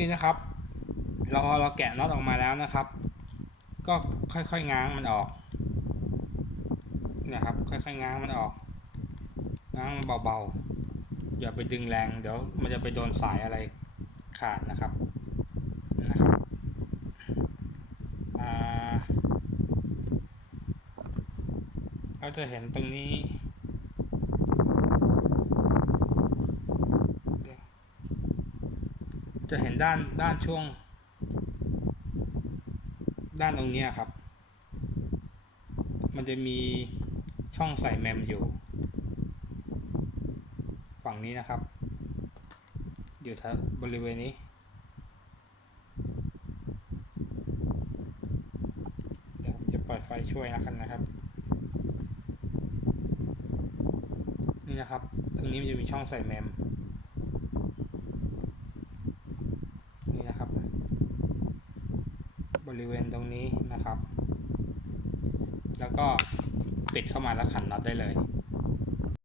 นี่นะครับ เราเราแกะน็อตออกมาแล้วนะครับ ก็ค่อยๆง้างมันออกนี่ยครับ ค่อยๆง้างมันออก ง้างเบาๆ อย่าไปดึงแรง เดี๋ยวมันจะไปโดนสายอะไรขาดนะครับนะครับเราจะเห็นตรงนี้ จะเห็นด้านด้านช่วง ด้านตรงเนี้ยครับ มันจะมีช่องใส่แมมอยู่ ฝั่งนี้นะครับ อยู่แถวบริเวณนี้เดี๋ยวผมจะเปิดไฟช่วยนะครับนะครับนี่นะครับ ตรงนี้มันจะมีช่องใส่แมม นี่นะครับ บริเวณตรงนี้นะครับ แล้วก็ปิดเข้ามาแล้วขันน็อตได้เลย